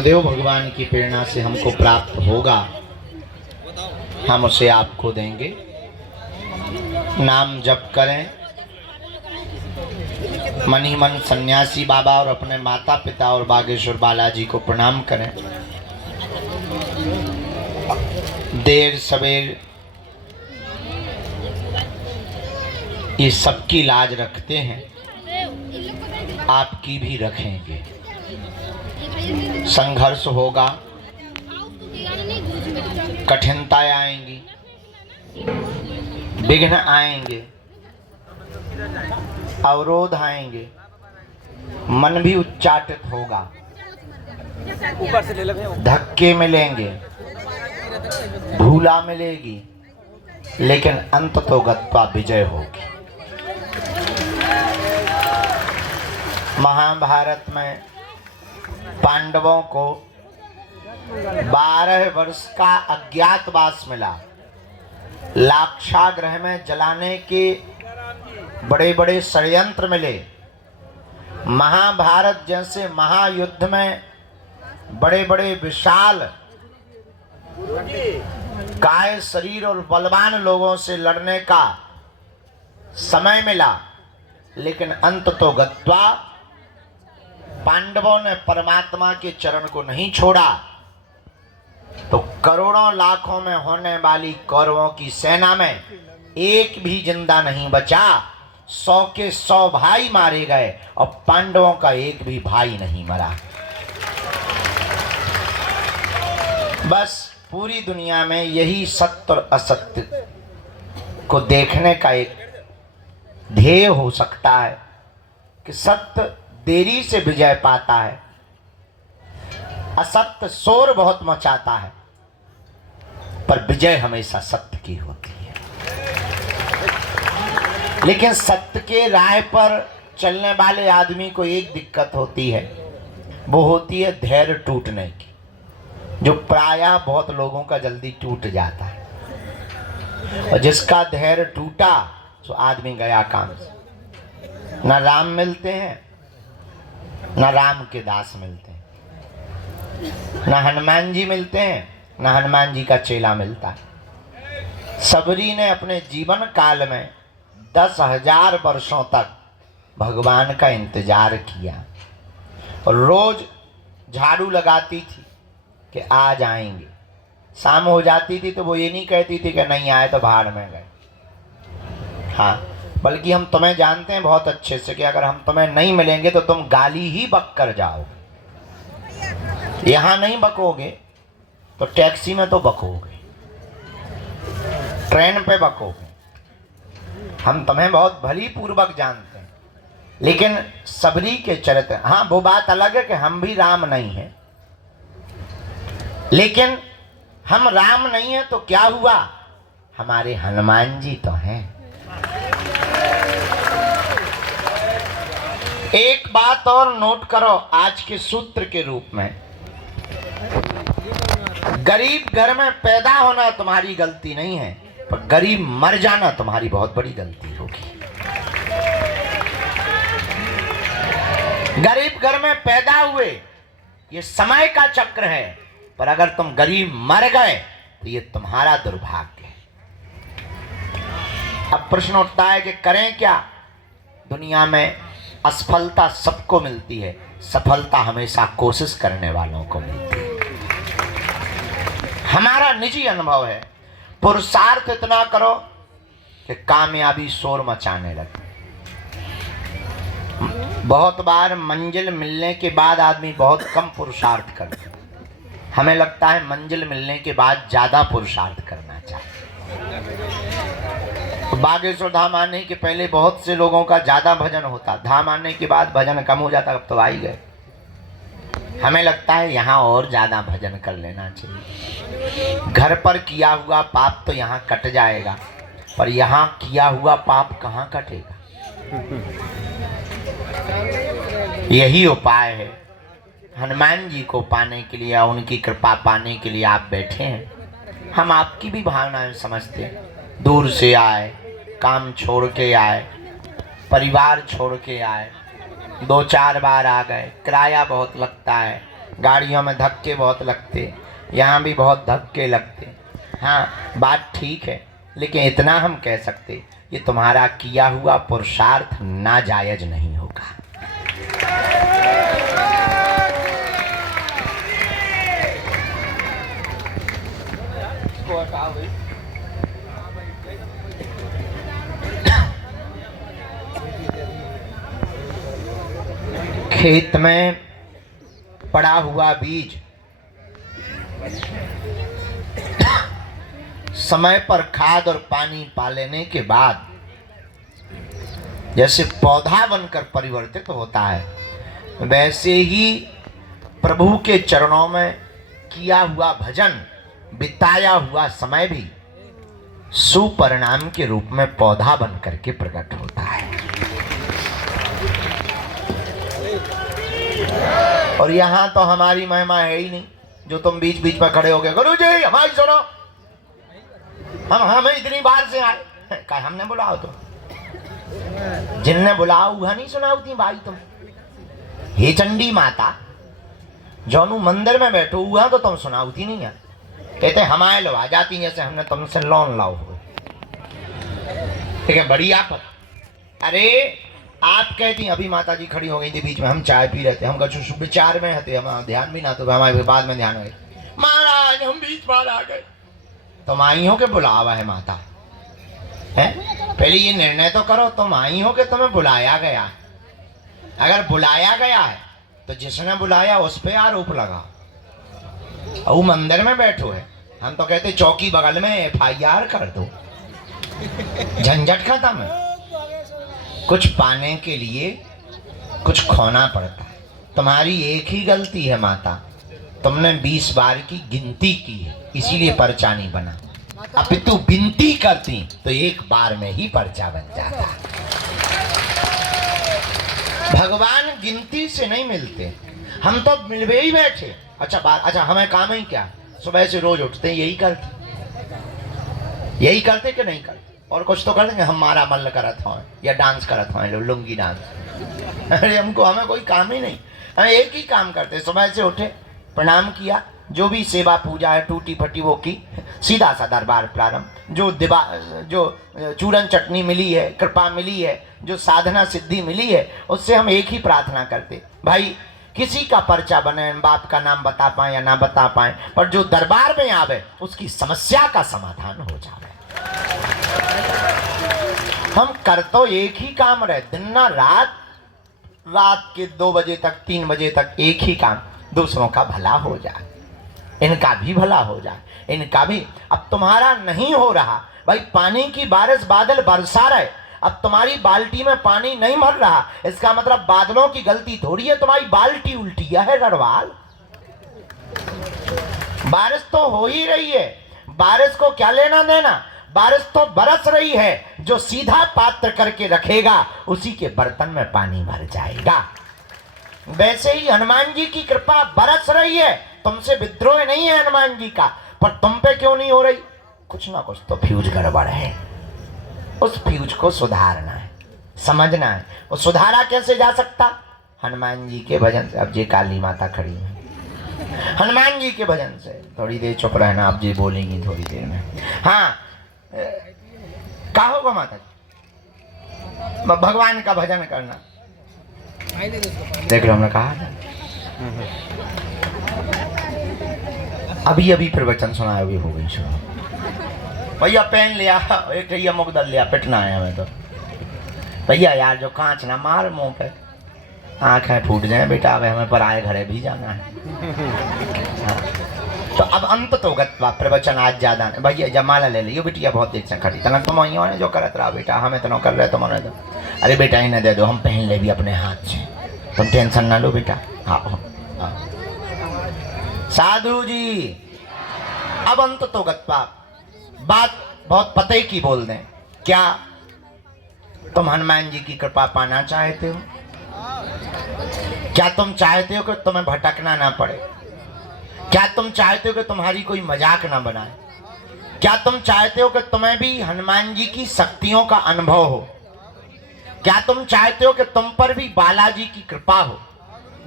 गुरुदेव भगवान की प्रेरणा से हमको प्राप्त होगा, हम उसे आपको देंगे। नाम जप करें, मन ही मन सन्यासी बाबा और अपने माता पिता और बागेश्वर बालाजी को प्रणाम करें। देर सवेर ये सबकी लाज रखते हैं, आपकी भी रखेंगे। संघर्ष होगा, कठिनताएं आएंगी, विघ्न आएंगे, अवरोध आएंगे, मन भी उच्चाटित होगा, धक्के मिलेंगे, भूला मिलेगी, लेकिन अंत तो गत्वा विजय होगी। महाभारत में पांडवों को 12 वर्ष का अज्ञातवास मिला। लाक्षागृह में जलाने के बड़े बड़े षड्यंत्र मिले। महाभारत जैसे महायुद्ध में बड़े बड़े विशाल काय शरीर और बलवान लोगों से लड़ने का समय मिला, लेकिन अंत तो गत्वा पांडवों ने परमात्मा के चरण को नहीं छोड़ा, तो करोड़ों लाखों में होने वाली कौरवों की सेना में एक भी जिंदा नहीं बचा। 100 के 100 भाई मारे गए और पांडवों का एक भी भाई नहीं मरा। बस पूरी दुनिया में यही सत्य और असत्य को देखने का एक ध्येय हो सकता है कि सत्य देरी से विजय पाता है, असत्य शोर बहुत मचाता है, पर विजय हमेशा सत्य की होती है। लेकिन सत्य के राह पर चलने वाले आदमी को एक दिक्कत होती है, वो होती है धैर्य टूटने की, जो प्रायः बहुत लोगों का जल्दी टूट जाता है। और जिसका धैर्य टूटा तो आदमी गया काम से। न राम मिलते हैं, न राम के दास मिलते हैं, न हनुमान जी मिलते हैं, न हनुमान जी का चेला मिलता है। सबरी ने अपने जीवन काल में 10,000 वर्षों तक भगवान का इंतजार किया और रोज झाड़ू लगाती थी कि आज आएंगे। शाम हो जाती थी तो वो ये नहीं कहती थी कि नहीं आए तो भाड़ में गए। हाँ, बल्कि हम तुम्हें जानते हैं बहुत अच्छे से कि अगर हम तुम्हें नहीं मिलेंगे तो तुम गाली ही बक कर जाओगे। यहाँ नहीं बकोगे तो टैक्सी में तो बकोगे, ट्रेन पे बकोगे। हम तुम्हें बहुत भली पूर्वक जानते हैं, लेकिन सबरी के चरित्र, हाँ वो बात अलग है कि हम भी राम नहीं हैं, लेकिन हम राम नहीं हैं तो क्या हुआ, हमारे हनुमान जी तो हैं। एक बात और नोट करो आज के सूत्र के रूप में, गरीब घर में पैदा होना तुम्हारी गलती नहीं है, पर गरीब मर जाना तुम्हारी बहुत बड़ी गलती होगी। गरीब घर में पैदा हुए ये समय का चक्र है, पर अगर तुम गरीब मर गए तो ये तुम्हारा दुर्भाग्य है। अब प्रश्न उठता है कि करें क्या। दुनिया में असफलता सबको मिलती है, सफलता हमेशा कोशिश करने वालों को मिलती है। हमारा निजी अनुभव है, पुरुषार्थ इतना करो कि कामयाबी शोर मचाने लगे। बहुत बार मंजिल मिलने के बाद आदमी बहुत कम पुरुषार्थ करता है। हमें लगता है मंजिल मिलने के बाद ज्यादा पुरुषार्थ करना चाहिए। बागेश्वर धाम आने के पहले बहुत से लोगों का ज्यादा भजन होता, धाम आने के बाद भजन कम हो जाता। अब तो आ ही गए, हमें लगता है यहाँ और ज्यादा भजन कर लेना चाहिए। घर पर किया हुआ पाप तो यहाँ कट जाएगा, पर यहाँ किया हुआ पाप कहाँ कटेगा। यही उपाय है। हनुमान जी को पाने के लिए, उनकी कृपा पाने के लिए आप बैठे हैं। हम आपकी भी भावनाएं समझते हैं। दूर से आए, काम छोड़ के आए, परिवार छोड़ के आए, 2-4 बार आ गए, किराया बहुत लगता है, गाड़ियों में धक्के बहुत लगते, यहाँ भी बहुत धक्के लगते। हाँ, बात ठीक है, लेकिन इतना हम कह सकते, ये तुम्हारा किया हुआ पुरुषार्थ नाजायज नहीं होगा। खेत में पड़ा हुआ बीज समय पर खाद और पानी पा लेने के बाद जैसे पौधा बनकर परिवर्तित होता है, वैसे ही प्रभु के चरणों में किया हुआ भजन, बिताया हुआ समय भी सुपरिणाम के रूप में पौधा बन करके प्रकट होता है। और यहाँ तो हमारी महिमा है ही नहीं, जो तुम बीच बीच में खड़े हो गए, गुरु जी हमारी सुनो, हम इतनी बार से आए, क्या हमने बुलाओ? तो जिनने बुलाओ वह नहीं सुनाओती भाई तुम। हे चंडी माता, जौनू मंदिर में बैठो हुआ तो तुम सुनाओती नहीं है, कहते हमारे लो आ जाती जैसे हमने तुमसे लोन लाओ हो। ठीक है, बड़ी आफत। अरे आप कहती अभी माता जी खड़ी हो गई थी बीच में, हम चाय पी रहे थे, हम कुछ विचार में हते, हम ध्यान भी ना, तो हमारे बाद में ध्यान हुए महाराज हम बीच बार आ गए। तुम आई हो के बुलावा है माता है? पहले ये निर्णय तो करो, तुम आई हो कि तुम्हें बुलाया गया। अगर बुलाया गया है तो जिसने बुलाया उस पे आरोप लगा। वो मंदिर में बैठो है, हम तो कहते चौकी बगल में FIR कर दो, झंझट खत्म है। कुछ पाने के लिए कुछ खोना पड़ता है। तुम्हारी एक ही गलती है माता, तुमने 20 बार की गिनती की है, इसीलिए पर्चा नहीं बना। अब तू विनती करती तो एक बार में ही पर्चा बन जाता। भगवान गिनती से नहीं मिलते, हम तो मिलवे ही बैठे। अच्छा हमें काम ही क्या, सुबह से रोज उठते हैं यही करते कि नहीं करते? और कुछ तो कर देंगे, हमारा मन करत हो या डांस करत हो, लुंगी डांस। अरे हमें कोई काम ही नहीं, हम एक ही काम करते, सुबह से उठे, प्रणाम किया, जो भी सेवा पूजा है टूटी फटी वो की, सीधा सा दरबार प्रारंभ। जो चूरन चटनी मिली है, कृपा मिली है, जो साधना सिद्धि मिली है, उससे हम एक ही प्रार्थना करते, भाई किसी का पर्चा बने, बाप का नाम बता पाए या ना बता पाए, पर जो दरबार में आवे उसकी समस्या का समाधान हो जाए। हम कर तो एक ही काम रहे, दिन ना रात के 2 बजे तक 3 बजे तक एक ही काम, दूसरों का भला हो जाए, इनका भी भला हो जाए, इनका भी। अब तुम्हारा नहीं हो रहा भाई, पानी की बारिश बादल बरसा रहे, अब तुम्हारी बाल्टी में पानी नहीं भर रहा, इसका मतलब बादलों की गलती थोड़ी है, तुम्हारी बाल्टी उल्टी है गढ़वाल। बारिश तो हो ही रही है, बारिश को क्या लेना देना, बारिश तो बरस रही है, जो सीधा पात्र करके रखेगा उसी के बर्तन में पानी भर जाएगा। वैसे ही हनुमान जी की कृपा बरस रही है, तुमसे विद्रोह नहीं है हनुमान जी का, पर तुम पे क्यों नहीं हो रही? कुछ ना कुछ तो फ्यूज गड़बड़ है, उस फ्यूज को सुधारना है, समझना है। वो सुधारा कैसे जा सकता? हनुमान जी के भजन से। अब ये काली माता खड़ी है, हनुमान जी के भजन से। थोड़ी देर चुप रहना, अब जी बोलेंगी थोड़ी देर में। हाँ, क्या होगा माता जी? भगवान का भजन करना। देख लो, हमने कहा था अभी प्रवचन सुनाया, अभी हो गई शुरू। भैया पेन लिया, एक ये मुकदल लिया, पिटना है हमें तो। भैया यार जो कांच ना मार मुंह पे, आंखें फूट जाए बेटा, अब हमें पर आए घरे भी जाना है। हाँ। तो अब अंत तो गत्वा प्रवचन आज ज्यादा नहीं। भैया जमाला ले लियो बिटिया, बहुत देर से खड़ी तना, तुम ने जो करत रहा बेटा, हमें तो न कर रहे तुम दो। अरे बेटा इन्हें दे दो, हम पहन ले भी अपने हाथ से, तुम टेंशन ना लो बेटा। हाँ साधु जी, अब अंत तो गत्वा बात बहुत पते की बोल दें। क्या तुम हनुमान जी की कृपा पाना चाहते हो? क्या तुम चाहते हो कि तुम्हें भटकना ना पड़े? क्या तुम चाहते हो कि तुम्हारी कोई मजाक ना बनाए? क्या तुम चाहते हो कि तुम्हें भी हनुमान जी की शक्तियों का अनुभव हो? क्या तुम चाहते हो कि तुम पर भी बालाजी की कृपा हो?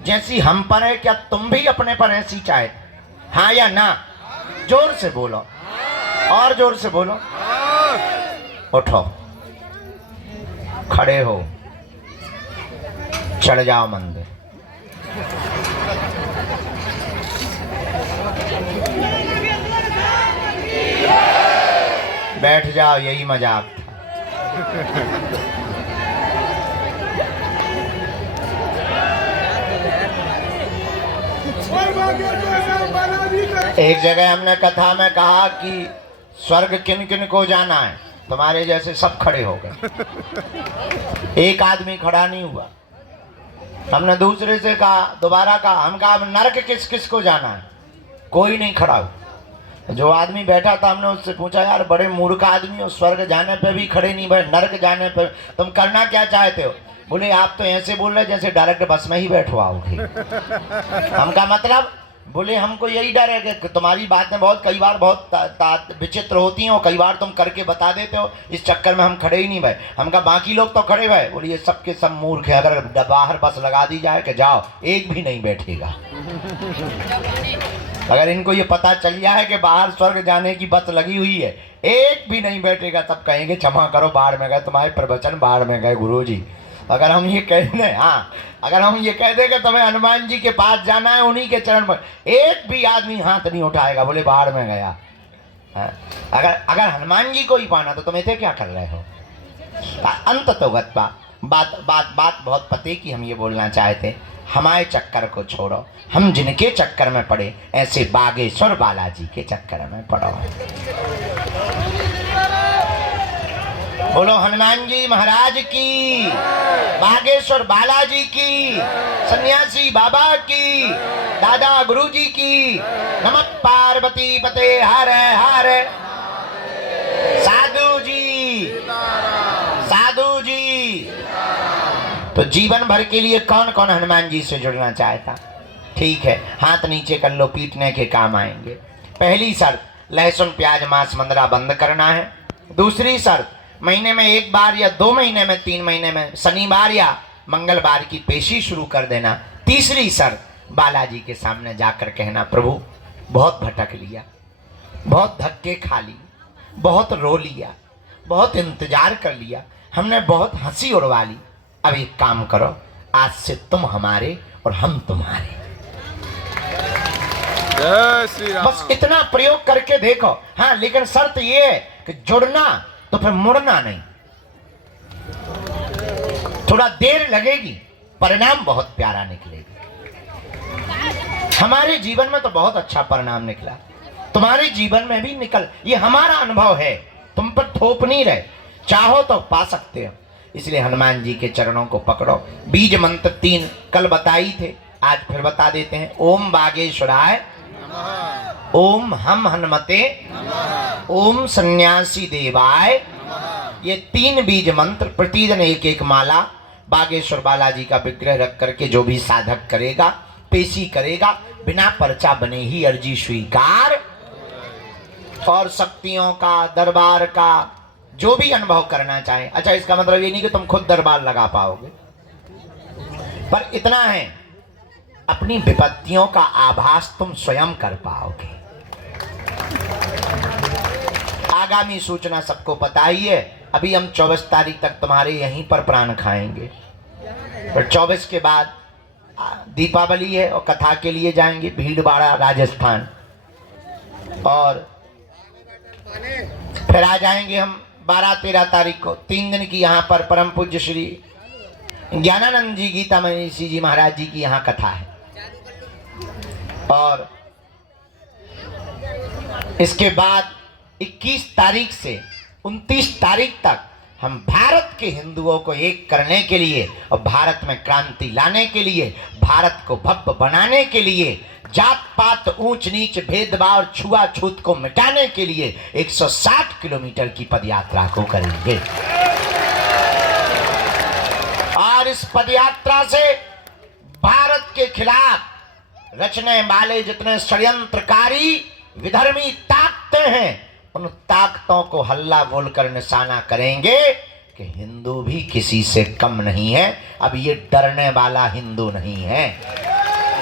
जैसी हम पर है, क्या तुम भी अपने पर ऐसी चाहे? हाँ या ना? जोर से बोलो, और जोर से बोलो। उठो, खड़े हो, चढ़ जाओ मंदिर। बैठ जाओ, यही मजाक था। एक जगह हमने कथा में कहा कि स्वर्ग किन किन को जाना है, तुम्हारे जैसे सब खड़े हो गए, एक आदमी खड़ा नहीं हुआ। हमने दूसरे से कहा, दोबारा कहा, हम कहा नरक किस किस को जाना है, कोई नहीं खड़ा हुआ। जो आदमी बैठा था हमने उससे पूछा, यार बड़े मूर्ख आदमी हो, स्वर्ग जाने पे भी खड़े नहीं भाई, नरक जाने पे तुम करना क्या चाहते हो? बोले आप तो ऐसे बोल रहे जैसे डायरेक्ट बस में ही बैठवाओगे। हमका मतलब, बोले हमको यही डर है कि तुम्हारी बातें बहुत कई बार बहुत विचित्र होती हैं और कई बार तुम करके बता देते हो, इस चक्कर में हम खड़े ही नहीं भाई। हमका बाकी लोग तो खड़े भाई। बोले ये सबके सब मूर्ख है, अगर बाहर बस लगा दी जाए कि जाओ, एक भी नहीं बैठेगा। अगर इनको ये पता चल जाए कि बाहर स्वर्ग जाने की बस लगी हुई है, एक भी नहीं बैठेगा। सब कहेंगे क्षमा करो, बाढ़ में गए, तुम्हारे प्रवचन बाढ़ में गए गुरुजी। अगर हम ये कह दें, हाँ अगर हम ये कह दें कि तुम्हें हनुमान जी के पास जाना है, उन्हीं के चरण पर, एक भी आदमी हाथ नहीं उठाएगा, बोले बाढ़ में गया। अगर हनुमान जी को ही पाना तो तुम इसे क्या कर रहे हो? अंत तो गत्वा बात बात बात बहुत पते की हम ये बोलना चाहते, हमारे चक्कर को छोड़ो, हम जिनके चक्कर में पड़े ऐसे बागेश्वर बालाजी के चक्कर में पड़ो। बोलो हनुमान जी महाराज की, बागेश्वर बालाजी की, सन्यासी बाबा की, दादा गुरुजी की। नमः पार्वती पते हर हर। साधु जी, साधु जी। तो जीवन भर के लिए कौन कौन हनुमान जी से जुड़ना चाहता? ठीक है, हाथ नीचे कर लो, पीटने के काम आएंगे। पहली शर्त, लहसुन प्याज मांस मंदरा बंद करना है। दूसरी शर्त, महीने में एक बार या 2 महीने में 3 महीने में शनिवार या मंगलवार की पेशी शुरू कर देना। तीसरी शर्त, बालाजी के सामने जाकर कहना, प्रभु बहुत भटक लिया, बहुत धक्के खा लिए, बहुत रो लिया, बहुत इंतजार कर लिया, हमने बहुत हंसी उड़वा ली। अब एक काम करो, आज से तुम हमारे और हम तुम्हारे। बस इतना प्रयोग करके देखो। हाँ, लेकिन शर्त ये है कि जुड़ना तो फिर मुड़ना नहीं। थोड़ा देर लगेगी, परिणाम बहुत प्यारा निकलेगा। हमारे जीवन में तो बहुत अच्छा परिणाम निकला, तुम्हारे जीवन में भी निकल, ये हमारा अनुभव है, तुम पर थोप नहीं रहे, चाहो तो पा सकते हो। इसलिए हनुमान जी के चरणों को पकड़ो। बीज मंत्र 3 कल बताई थे, आज फिर बता देते हैं। ओम बागेश्वराय, ओम हम हनुमते, ओम सन्यासी देवाय। ये 3 बीज मंत्र प्रतिदिन एक एक माला बागेश्वर बालाजी का विग्रह रख करके जो भी साधक करेगा, पेशी करेगा, बिना पर्चा बने ही अर्जी स्वीकार। और शक्तियों का, दरबार का जो भी अनुभव करना चाहे। अच्छा, इसका मतलब ये नहीं कि तुम खुद दरबार लगा पाओगे, पर इतना है, अपनी विपत्तियों का आभास तुम स्वयं कर पाओगे। आगामी सूचना सबको पता ही है। अभी हम 24 तारीख तक तुम्हारे यहीं पर प्राण खाएंगे, और 24 के बाद दीपावली है और कथा के लिए जाएंगे भीलवाड़ा राजस्थान, और फिर आ जाएंगे हम 12-13 तारीख को। 3 दिन की यहाँ पर परम पूज्य श्री ज्ञानानंद जी गीता मनीषी जी महाराज जी की यहाँ कथा है। और इसके बाद 21 तारीख से 29 तारीख तक हम भारत के हिंदुओं को एक करने के लिए और भारत में क्रांति लाने के लिए, भारत को भव्य बनाने के लिए, जात पात ऊंच नीच भेदभाव और छुआछूत को मिटाने के लिए 160 किलोमीटर की पदयात्रा को करेंगे। और इस पदयात्रा से भारत के खिलाफ रचने वाले जितने षड्यंत्रकारी विधर्मी ताकतें हैं, उन ताकतों को हल्ला बोलकर निशाना करेंगे कि हिंदू भी किसी से कम नहीं है। अब ये डरने वाला हिंदू नहीं है।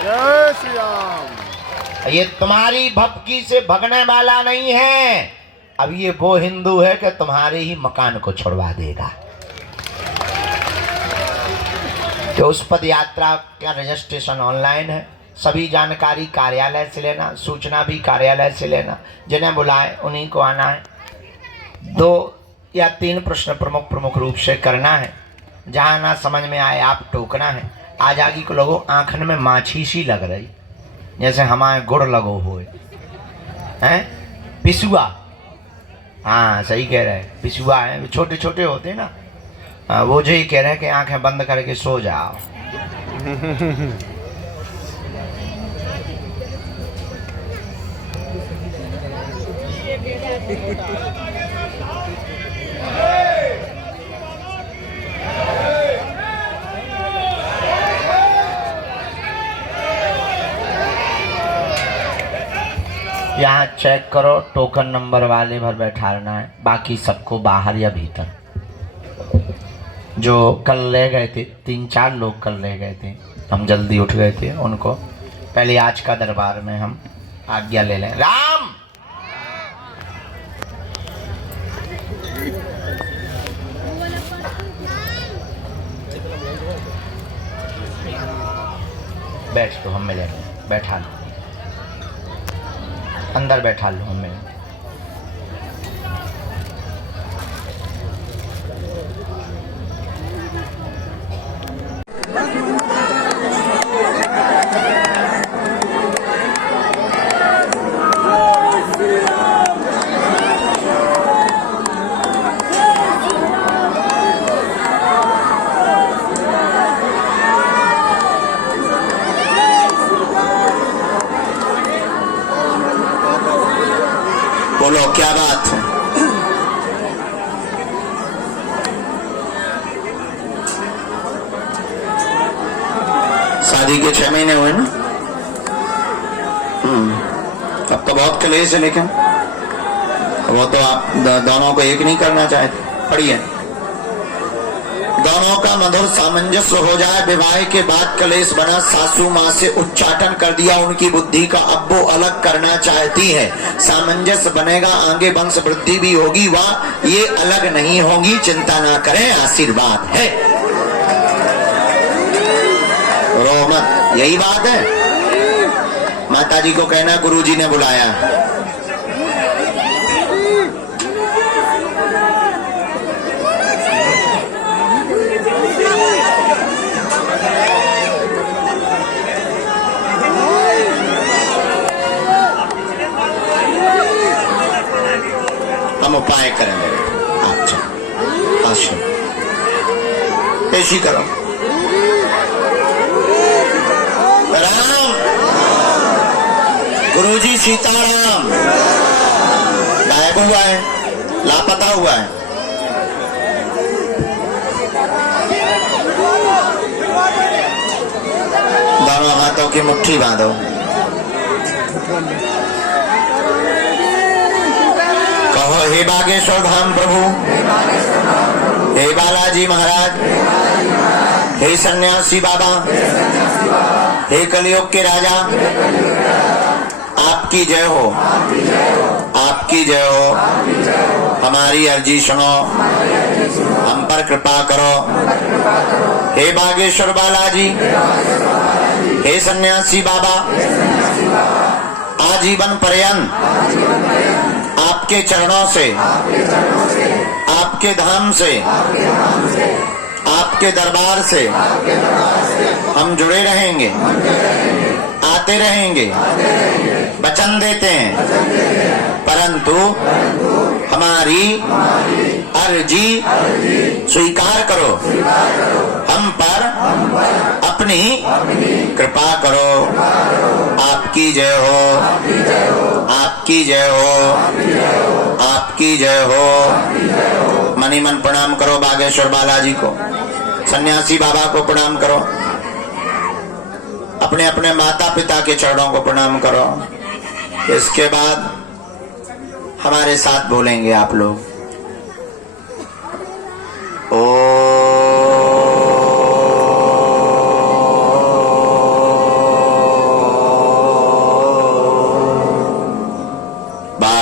जय श्री राम। ये तुम्हारी भपकी से भगने वाला नहीं है। अब ये वो हिंदू है कि तुम्हारे ही मकान को छुड़वा देगा। तो उस पद यात्रा का रजिस्ट्रेशन ऑनलाइन है। सभी जानकारी कार्यालय से लेना, सूचना भी कार्यालय से लेना। जिन्हें बुलाए उन्हीं को आना है। 2 या 3 प्रश्न प्रमुख रूप से करना है। जहाँ ना समझ में आए आप टोकना है। आज आगे को लोगों आँखन में माछी सी लग रही, जैसे हमारे गुड़ लगो हुए हैं। पिसुआ, हाँ सही कह रहे हैं, पिसुआ है, छोटे छोटे होते हैं ना। वो जो ही कह रहे हैं कि आंखें बंद करके सो जाओ। यहाँ चेक करो, टोकन नंबर वाले भर बैठाना है, बाकी सबको बाहर या भीतर। जो कल ले गए थे, 3-4 लोग कल ले गए थे, हम जल्दी उठ गए थे, उनको पहले आज का दरबार में हम आज्ञा ले लें। राम बैठ, तो हम मिले, बैठा लो, अंदर बैठा लो हमें। बोलो क्या बात है? शादी के 6 महीने हुए ना? अब तो बहुत कलेश है, लेकिन वो तो आप दोनों को एक नहीं करना चाहते। पढ़िए, दोनों का मधुर सामंजस्य हो जाए। विवाह के बाद कलेश बना, सासू माँ से उच्चाटन कर दिया उनकी बुद्धि का, अब वो अलग करना चाहती है। सामंजस्य बनेगा, आगे वंश वृद्धि भी होगी। वाह, ये अलग नहीं होगी, चिंता ना करें, आशीर्वाद है। रो मत, यही बात है। माताजी को कहना गुरुजी ने बुलाया। हम उपाय करेंगे, आप ऐसी करो। राम, गुरुजी सीताराम गायब हुआ है, लापता हुआ है। दोनों हाथों की मुट्ठी बांधो। कहो, हे बागेश्वर धाम प्रभु, हे बालाजी महाराज, हे सन्यासी बाबा, हे कलयुग के राजा, आपकी जय हो, आपकी जय हो। हमारी अर्जी सुनो, हम पर कृपा करो। हे बागेश्वर बालाजी, हे सन्यासी बाबा, आजीवन पर्यंत आपके चरणों से, आपके धाम से, आपके दरबार से हम जुड़े रहेंगे, आते रहेंगे, वचन देते हैं। परंतु हमारी अर्जी स्वीकार करो, हम पर अपनी कृपा करो। आपकी जय हो, आपकी जय हो, आपकी जय हो। मनी मन प्रणाम करो बागेश्वर बालाजी को, सन्यासी बाबा को प्रणाम करो, अपने अपने माता पिता के चरणों को प्रणाम करो। इसके बाद हमारे साथ बोलेंगे आप लोग, ओ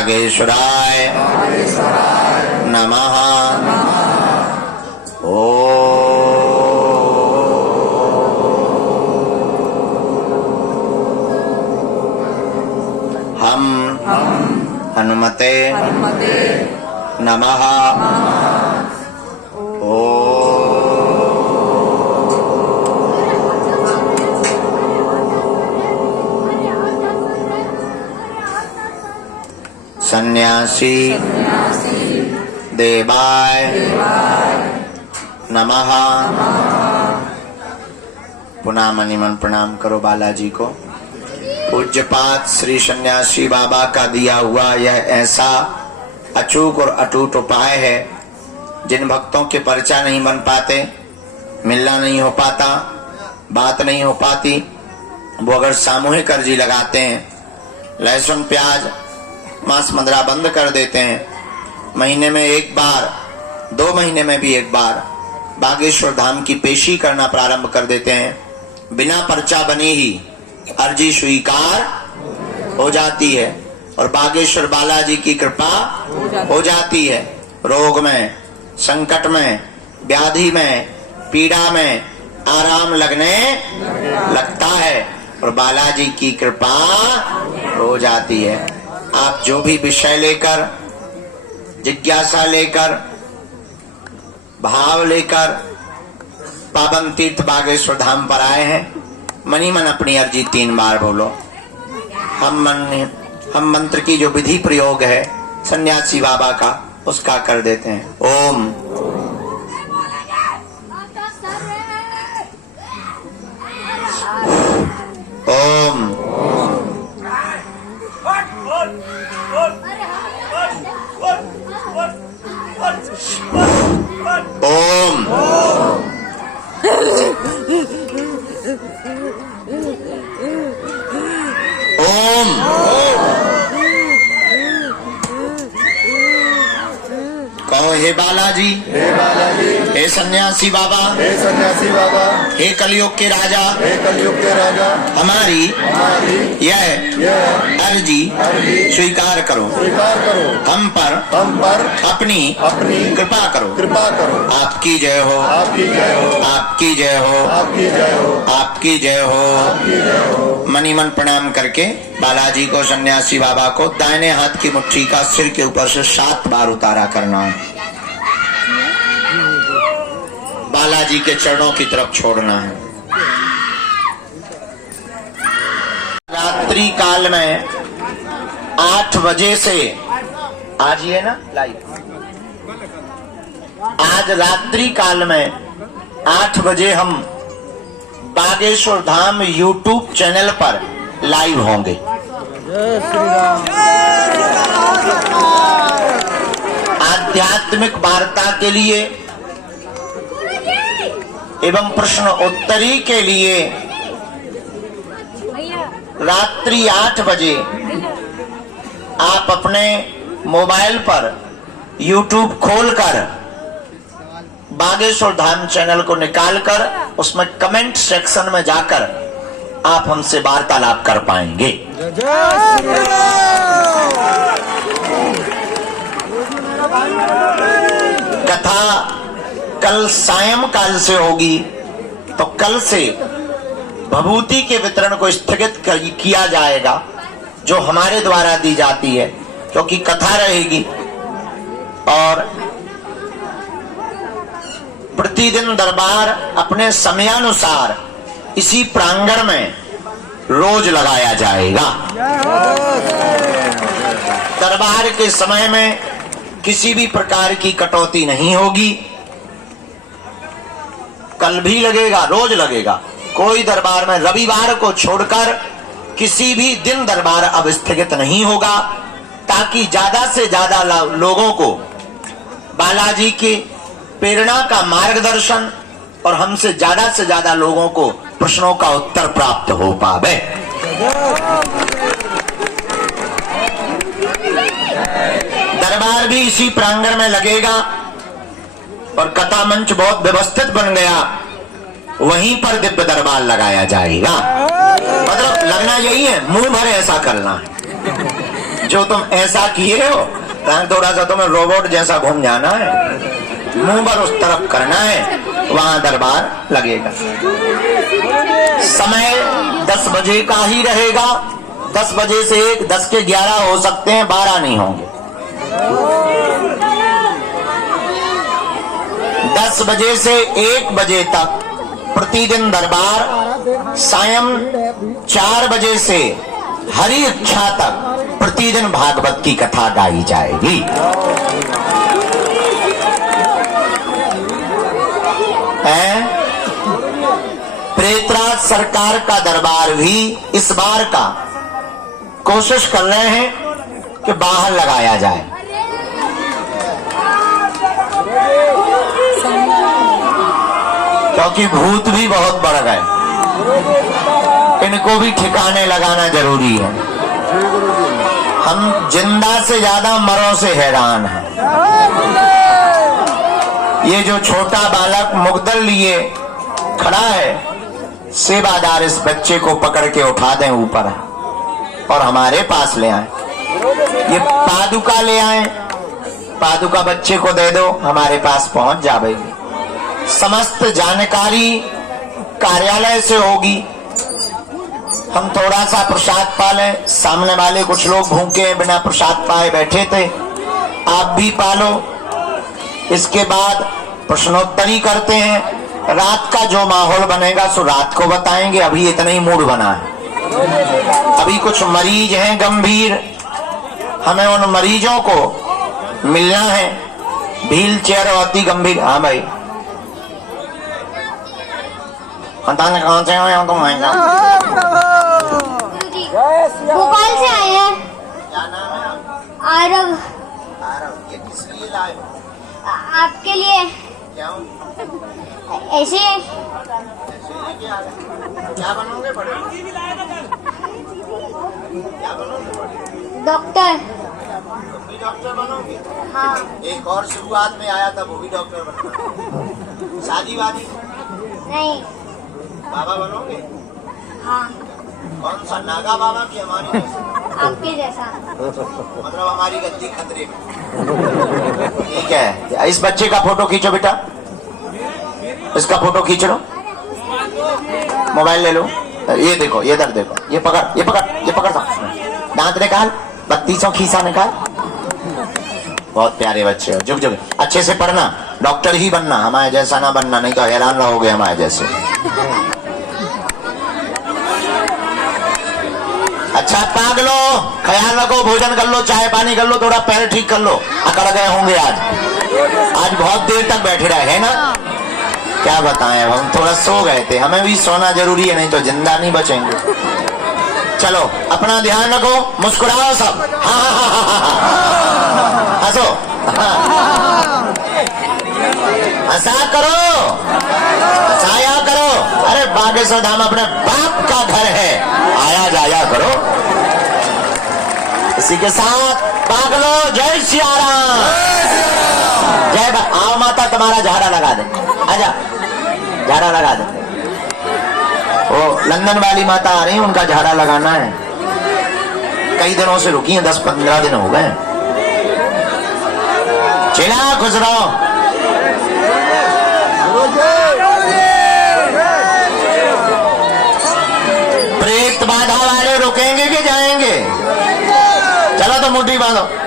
बागेश्वराय नमः। हम हनुमते नमः। सन्यासी देवाय नमः। पुनः मणिमन प्रणाम करो बालाजी को। पूज्यपाद श्री सन्यासी बाबा का दिया हुआ यह ऐसा अचूक और अटूट उपाय है, जिन भक्तों के पर्चा नहीं बन पाते, मिलना नहीं हो पाता, बात नहीं हो पाती, वो अगर सामूहिक अर्जी लगाते हैं, लहसुन प्याज मांस मदिरा बंद कर देते हैं, महीने में एक बार, 2 महीने में भी एक बार बागेश्वर धाम की पेशी करना प्रारंभ कर देते हैं, बिना पर्चा बने ही अर्जी स्वीकार हो जाती है और बागेश्वर बालाजी की कृपा हो जाती है। रोग में, संकट में, व्याधि में, पीड़ा में आराम लगने लगता है और बालाजी की कृपा हो जाती है। आप जो भी विषय लेकर, जिज्ञासा लेकर, भाव लेकर पावन तीर्थ बागेश्वर धाम पर आए हैं, मनी मन अपनी अर्जी 3 बार बोलो। हम मंत्र की जो विधि प्रयोग है सन्यासी बाबा का, उसका कर देते हैं। ओम ओम ओम ओम कहो हे बालाजी, हे बालाजी, हे सन्यासी बाबा, हे सन्यासी बाबा, हे कलयुग के राजा, हे कलयुग के राजा, हमारी यह अर्जी स्वीकार करो, स्वीकार करो। हम पर अपनी कृपा करो, कृपा करो। आपकी जय हो, आपकी जय हो, आपकी जय हो, आपकी जय हो, आपकी जय हो। आपकी जय हो। मनी मन प्रणाम करके बालाजी को, सन्यासी बाबा को दाहिने हाथ की मुट्ठी का सिर के ऊपर से 7 बार उतारा करना है। बालाजी के चरणों की तरफ छोड़ना है। रात्रि काल में 8 बजे से, आज ये ना लाइव, आज रात्रि काल में 8 बजे हम बागेश्वर धाम YouTube चैनल पर लाइव होंगे। आध्यात्मिक वार्ता के लिए एवं प्रश्न उत्तरी के लिए रात्रि 8 बजे आप अपने मोबाइल पर YouTube खोलकर बागेश्वर धाम चैनल को निकालकर उसमें कमेंट सेक्शन में जाकर आप हमसे वार्तालाप कर पाएंगे। कथा कल सायंकाल से होगी, तो कल से भभूति के वितरण को स्थगित किया जाएगा, जो हमारे द्वारा दी जाती है, क्योंकि कथा रहेगी और प्रतिदिन दरबार अपने समयानुसार इसी प्रांगण में रोज लगाया जाएगा। दरबार के समय में किसी भी प्रकार की कटौती नहीं होगी। कल भी लगेगा, रोज लगेगा। कोई दरबार में रविवार को छोड़कर किसी भी दिन दरबार अब स्थगित नहीं होगा, ताकि ज्यादा से ज्यादा लोगों को बालाजी की प्रेरणा का मार्गदर्शन और हमसे ज्यादा से ज्यादा लोगों को प्रश्नों का उत्तर प्राप्त हो पावे। दरबार भी इसी प्रांगण में लगेगा और कथा मंच बहुत व्यवस्थित बन गया, वहीं पर दिव्य दरबार लगाया जाएगा। मतलब लगना यही है, मुंह भरे ऐसा करना है। जो तुम ऐसा किए हो, थोड़ा सा तुम्हें रोबोट जैसा घूम जाना है, मुंह पर उस तरफ करना है, वहां दरबार लगेगा। समय 10 बजे का ही रहेगा। 10 बजे से 1, 10 के 11 हो सकते हैं, 12 नहीं होंगे। 10 बजे से 1 बजे तक प्रतिदिन दरबार, सायं 4 बजे से हरि इच्छा तक प्रतिदिन भागवत की कथा गाई जाएगी। प्रेतराज सरकार का दरबार भी इस बार का कोशिश कर रहे हैं कि बाहर लगाया जाए। क्योंकि भूत भी बहुत बढ़ गए, इनको भी ठिकाने लगाना जरूरी है। हम जिंदा से ज्यादा मरों से हैरान हैं। ये जो छोटा बालक मुग्दर लिए खड़ा है, सेवादार इस बच्चे को पकड़ के उठा दें ऊपर और हमारे पास ले आए। ये पादुका ले आए, पादुका बच्चे को दे दो, हमारे पास पहुंच जाएगी। समस्त जानकारी कार्यालय से होगी। हम थोड़ा सा प्रसाद पा लें। सामने वाले कुछ लोग भूखे बिना प्रसाद पाए बैठे थे, आप भी पालो। इसके बाद प्रश्नोत्तरी करते हैं। रात का जो माहौल बनेगा सो रात को बताएंगे। अभी इतना ही मूड बना है। अभी कुछ मरीज हैं गंभीर, हमें उन मरीजों को मिलना है। व्हील चेयर अति गंभीर। हाँ भाई, कहाँ से आए तुम? भोपाल से आए हैं। क्या नाम है? आरव। आरव, ये किस लिए लाए हो? आपके लिए। क्यों? ऐसे क्या बनोगे बड़े? क्या बनोगे बड़े? डॉक्टर। तुम भी डॉक्टर बनोगे? हाँ। एक और शुरुआत में आया था, वो भी डॉक्टर बनना। शादी वादी नहीं। बाबा बनोगे? हाँ। कौन सा, नागा बाबा की हमारी जैसा? आपके जैसा। मतलब हमारी गद्दी खतरे में। ठीक है, इस बच्चे का फोटो खींचो बेटा, इसका फोटो खींच लो, मोबाइल ले लो। ये देखो, ये इधर देखो, ये पकड़, ये पकड़, ये पकड़, दांत निकाल, 32 खीसा निकाल। बहुत प्यारे बच्चे हो, जुग जुग। अच्छे से पढ़ना, डॉक्टर ही बनना, हमारे जैसा ना बनना, नहीं तो हैरान रहोगे हमारे जैसे। अच्छा पाग लो, ख्याल रखो, भोजन कर लो, चाय पानी कर लो, थोड़ा पैर ठीक कर लो। अकड़ गए होंगे आज बहुत देर तक बैठे रहे, है ना? क्या बताएं, हम थोड़ा सो गए थे। हमें भी सोना जरूरी है, नहीं तो जिंदा नहीं बचेंगे। चलो अपना ध्यान रखो, मुस्कुराओ सब। हंसो, हंसा करो, हंसाया करो। अरे बागेश्वर धाम अपने बाप का घर है, आया जाया करो। इसी के साथ पागलो, जय सिया राम, जय। आओ माता, तुम्हारा झाड़ा लगा दे, आजा, झाड़ा लगा दे। वो लंदन वाली माता आ रही है, उनका झाड़ा लगाना है। कई दिनों से रुकी हैं, 10-15 दिन हो गए। चला, खुश रहो। प्रेत बाधा वाले रुकेंगे कि जाएंगे? चलो तो मुट्ठी बांधो।